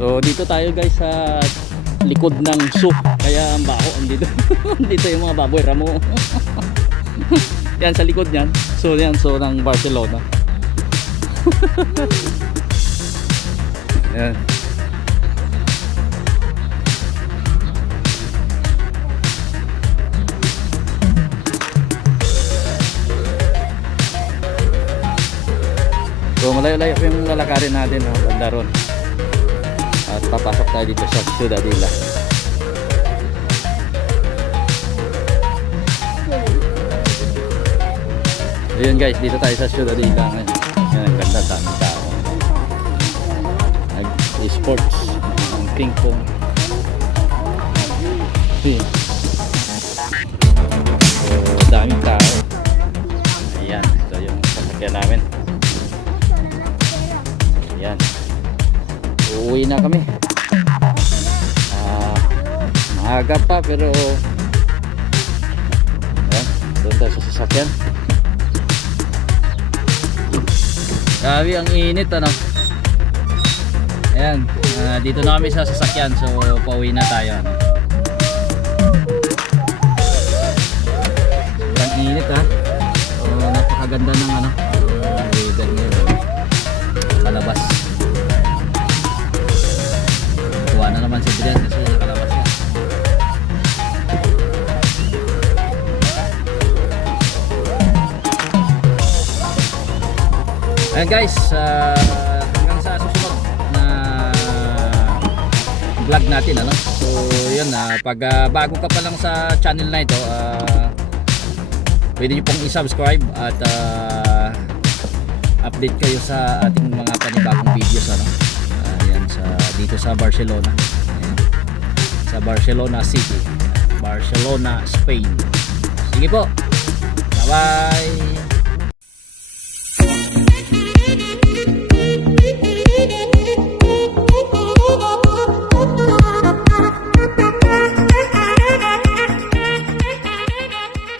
So dito tayo guys sa likod ng zoo. Kaya ang baho andito. Dito yung mga baboy ramo. Yan sa likod niyan. So yan, so ng Barcelona. Yan. So malayo-layo yung lalakarin natin, no? Banda ron. At papasok tayo dito sa Ciudadela. Ayun guys, dito tayo sa Ciudadela ngayon. Yan, ang ganda, daming tao. Nag-sports, ang ping pong. So, daming tao. Ayan, ito yung sasakyan namin. Ayan. Uuwi na kami. Maaga pa pero ayan, doon tayo sa sasakyan. Grabe ang init, ano. Ayan, dito na kami sa sasakyan. So pauwi na tayo, ano. Sobrang init, ha. So napakaganda ng ano weather ngayon kalabas. Kuha na naman si Brian kasi nakalabas siya. Ayan guys, hanggang sa susunod na vlog natin, ano. So yun, pag bago ka pa lang sa channel na ito, pwede nyo pong i-subscribe at update kayo sa ating mga panibagong videos, ano. Ayan, dito sa Barcelona. Ayan, sa Barcelona City, Barcelona, Spain. Sige po, bye bye.